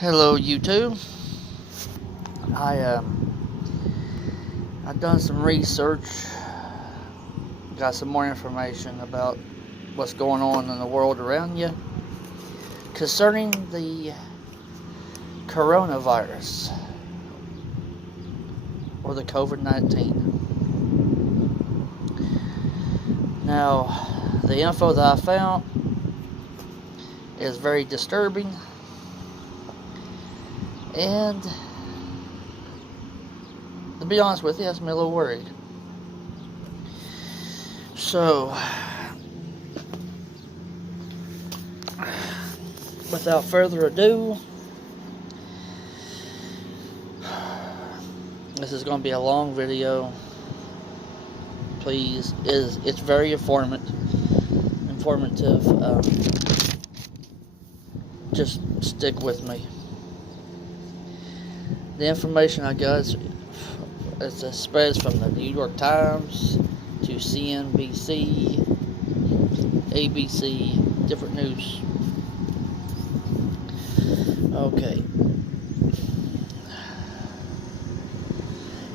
Hello, YouTube. I've done some research, got some more information about what's going on in the world around you concerning the coronavirus or the COVID-19. Now, the info that I found is very disturbing, and to be honest with you, has me a little worried. So, without further ado, this is going to be a long video. Please, it's very informative. Just stick with me. The information I got is spreads from the New York Times to CNBC, ABC, different news. Okay.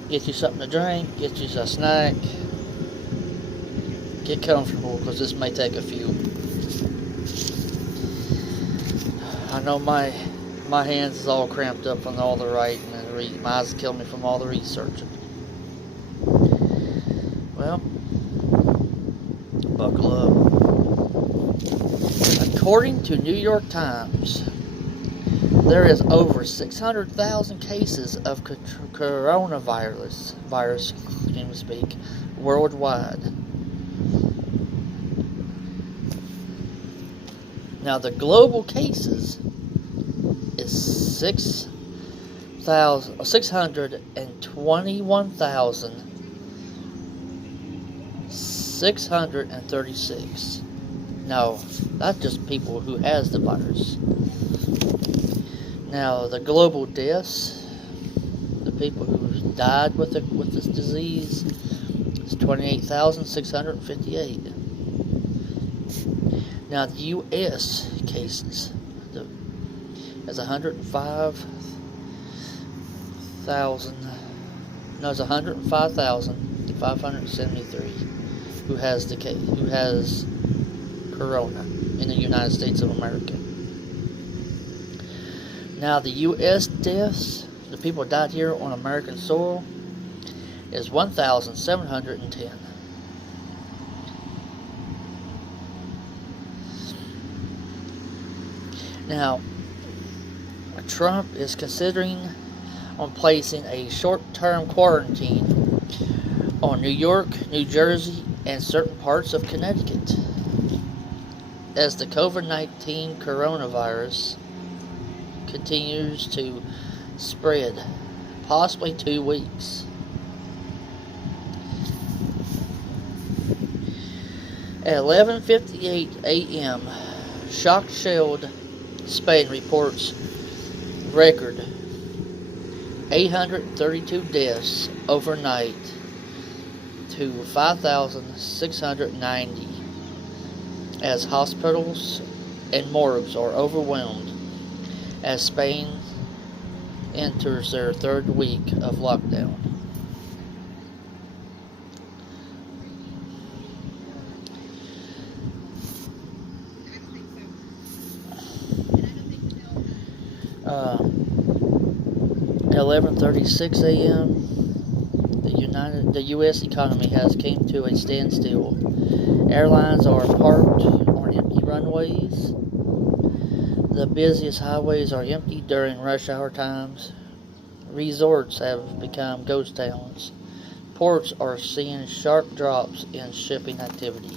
Get you something to drink, get you a snack, get comfortable, because this may take a few. I know my hands is all cramped up on all the writing, and my eyes kill me from all the researching. Well, buckle up. According to New York Times, there is over 600,000 cases of coronavirus, worldwide. Now, the global cases is 621,636. Now, that's just people who has the virus. Now, the global deaths, the people who died with this disease, is 28,658. Now, the U.S. cases is 105,000. No, it's 105,573 who has corona in the United States of America. Now, the U.S. deaths, the people who died here on American soil, is 1,710. Now, Trump is considering on placing a short-term quarantine on New York, New Jersey, and certain parts of Connecticut as the COVID-19 coronavirus continues to spread, possibly 2 weeks. At 11:58 a.m., shock-shelled Spain reports record 832 deaths overnight to 5,690 as hospitals and morgues are overwhelmed as Spain enters their third week of lockdown. At 11:36 a.m., the U.S. economy has came to a standstill. Airlines are parked on empty runways. The busiest highways are empty during rush hour times. Resorts have become ghost towns. Ports are seeing sharp drops in shipping activity.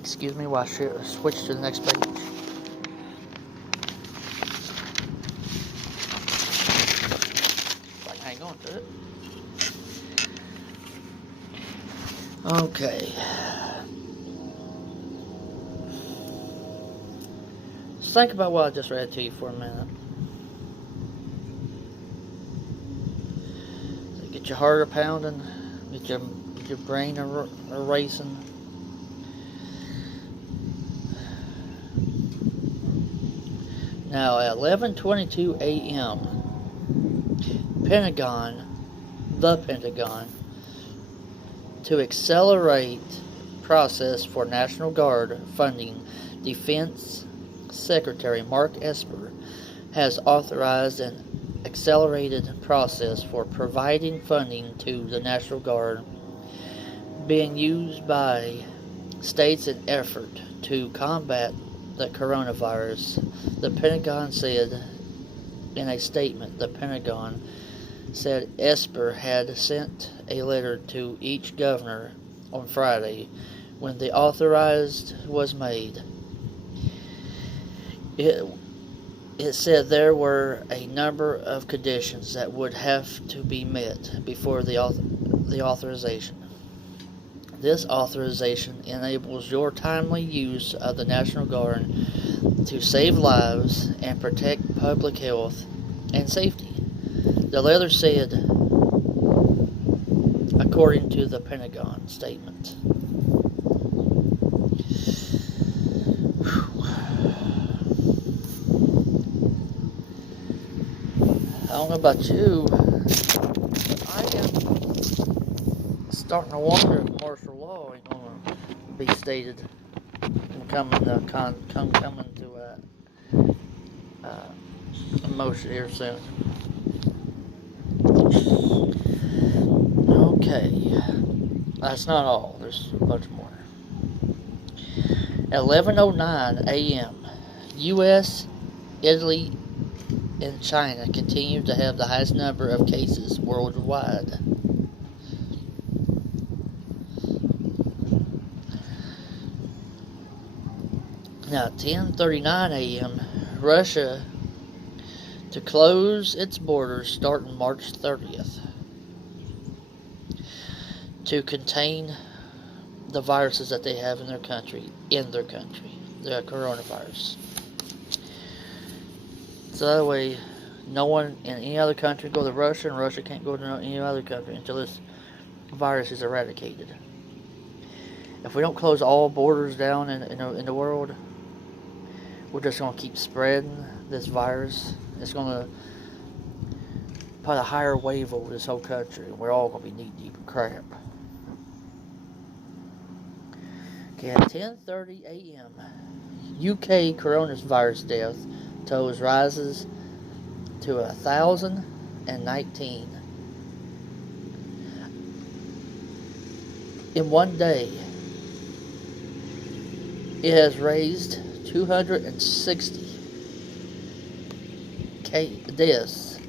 Excuse me while I switch to the next page. Hang on to it. Okay. Just think about what I just read to you for a minute. Get your heart a-pounding, get your brain a-racing. Now at 11:22 a.m., the Pentagon, to accelerate process for National Guard funding, Defense Secretary Mark Esper has authorized an accelerated process for providing funding to the National Guard being used by states in effort to combat the coronavirus. The Pentagon said in a statement, the Pentagon said Esper had sent a letter to each governor on Friday when the authorization was made. It said there were a number of conditions that would have to be met before the authorization. This authorization enables your timely use of the National Guard to save lives and protect public health and safety. The letter said, according to the Pentagon statement. I don't know about you, but I am starting to wonder if martial law ain't going to be stated and coming to motion here soon. Okay, that's not all. There's a bunch more. At 11:09 a.m., U.S., Italy, and China continue to have the highest number of cases worldwide. Now, at 10:39 a.m., Russia to close its borders starting March 30th to contain the viruses that they have in their country, the coronavirus. So that way, no one in any other country can go to Russia, and Russia can't go to any other country until this virus is eradicated. If we don't close all borders down in the world, we're just going to keep spreading this virus. It's going to put a higher wave over this whole country, and we're all going to be knee-deep in crap. Okay, at 10:30 a.m., UK coronavirus death totals rises to 1,019. In one day, it has raised 260 deaths.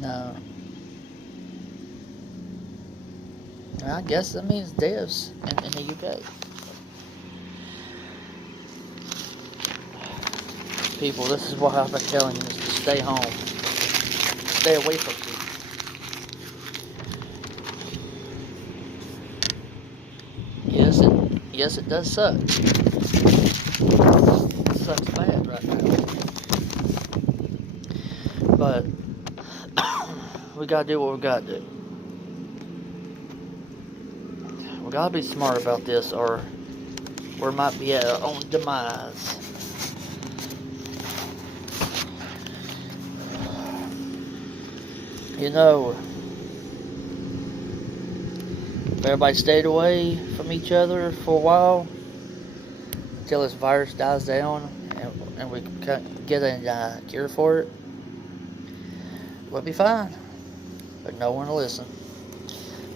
No. I guess that means deaths in the UK. People, this is what I've been telling you, is to stay home. Stay away from people. Yes, it does suck. It sucks bad right now. But we gotta do what we gotta do. We gotta be smart about this, or we might be at our own demise. You know, if everybody stayed away from each other for a while until this virus dies down and we get a cure for it, we'll be fine. But no one will listen.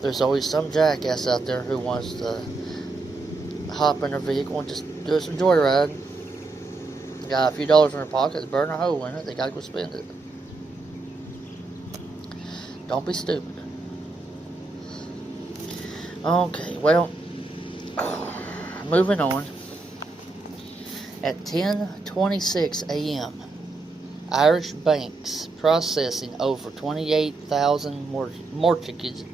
There's always some jackass out there who wants to hop in their vehicle and just do some joyride. They got a few dollars in their pockets, burn a hole in it, they gotta go spend it. Don't be stupid. Okay, well, moving on. At 10:26 a.m., Irish banks processing over 28,000 mortgages.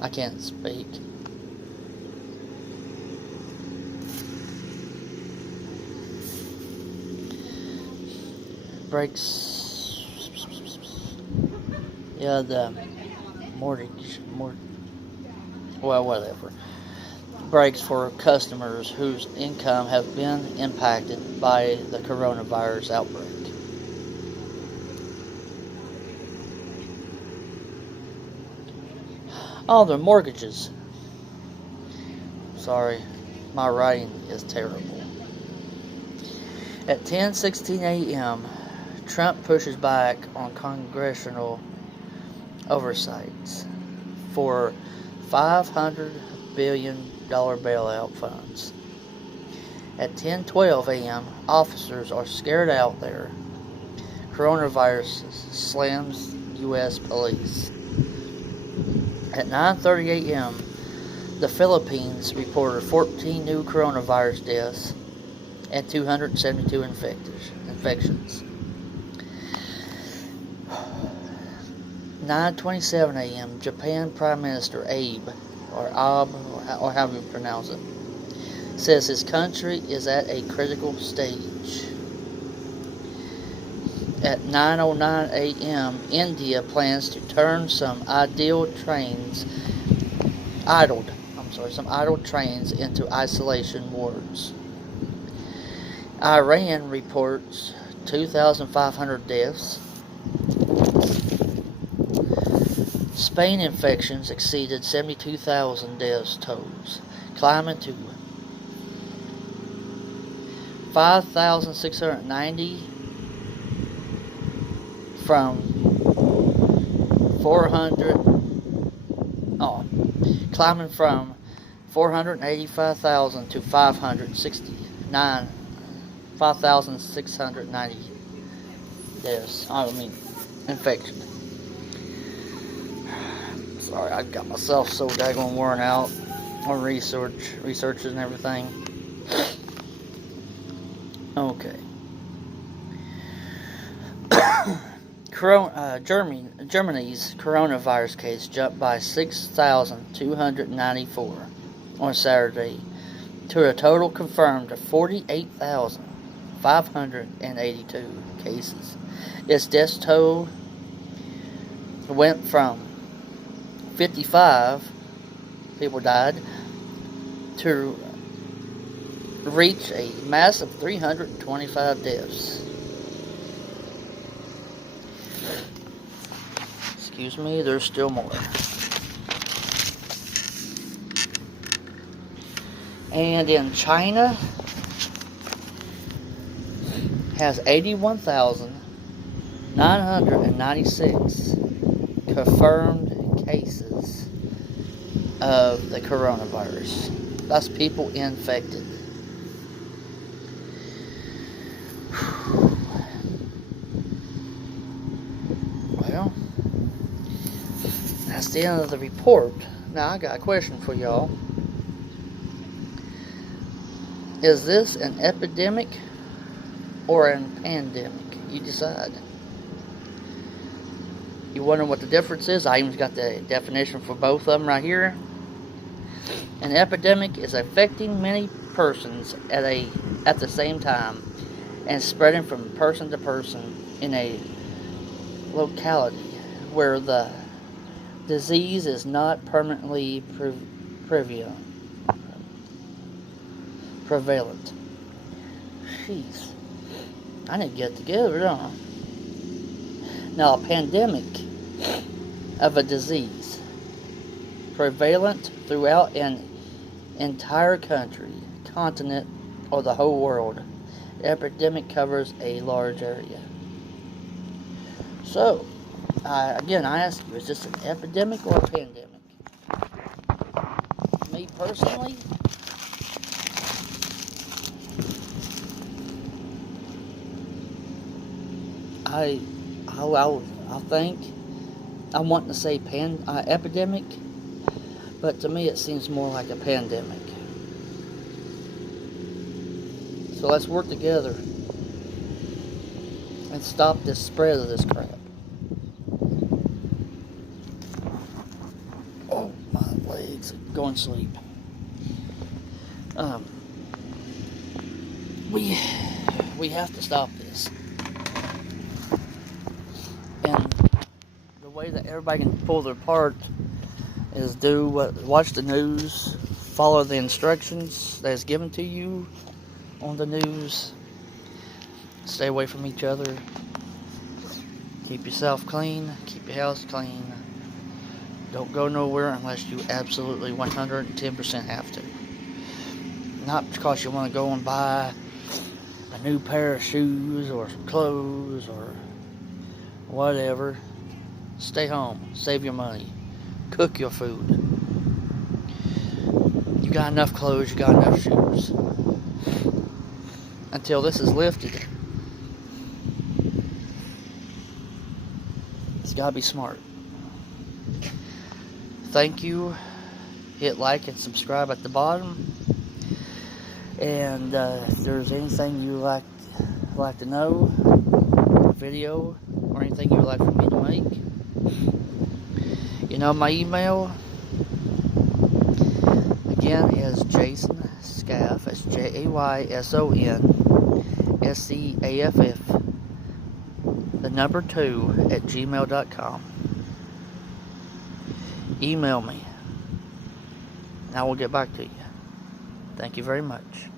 I can't speak. Breaks. Yeah, the mortgage. Well, whatever. breaks for customers whose income have been impacted by the coronavirus outbreak. Oh, the mortgages. Sorry, my writing is terrible. At 10:16 a.m., Trump pushes back on congressional oversights for $500 billion bailout funds. At 10:12 a.m., officers are scared out there. Coronavirus slams U.S. police. At 9:30 a.m., the Philippines reported 14 new coronavirus deaths and 272 infections. 9:27 a.m., Japan Prime Minister Abe, or however you pronounce it, says his country is at a critical stage. At 9:09 a.m., India plans to turn some idled trains into isolation wards. Iran reports 2,500 deaths. Spain infections exceeded 72,000 deaths totals, climbing to 5,690 from 485,000 to 5,690 deaths. Infection. Sorry, I got myself so daggone worn out on researches and everything. Okay. Germany's coronavirus case jumped by 6,294 on Saturday to a total confirmed of 48,582 cases. Its death toll went from 55 people died to reach a massive 325 deaths. Excuse me, there's still more. And in China, has 81,996 confirmed cases of the coronavirus. That's people infected. Well, that's the end of the report. Now I got a question for y'all. Is this an epidemic or a pandemic? You decide. You wonder what the difference is? I even got the definition for both of them right here. An epidemic is affecting many persons at the same time and spreading from person to person in a locality where the disease is not permanently prevalent. Jeez. I need to get together, don't I? Now, a pandemic of a disease prevalent throughout an entire country, continent, or the whole world. Epidemic covers a large area. So, again, I ask you, is this an epidemic or a pandemic? Me personally, I think I want to say epidemic, but to me it seems more like a pandemic. So let's work together and stop this spread of this crap. Oh, my legs. Go and sleep. We have to stop this. And the way that everybody can pull their part is watch the news, Follow the instructions that is given to you on the news. Stay away from each other. Keep yourself clean. Keep your house clean. Don't go nowhere unless you absolutely 110% have to. Not because you want to go and buy a new pair of shoes or clothes or whatever. Stay home. Save your money. Cook your food. You got enough clothes. You got enough shoes. Until this is lifted. It's got to be smart. Thank you. Hit like and subscribe at the bottom. And if there's anything you like to know, video, or anything you would like for me to make, you know my email again is Jason Scaff. That's JAYSONSCAFF, the number 2 at gmail.com. Email me, and I will get back to you. Thank you very much.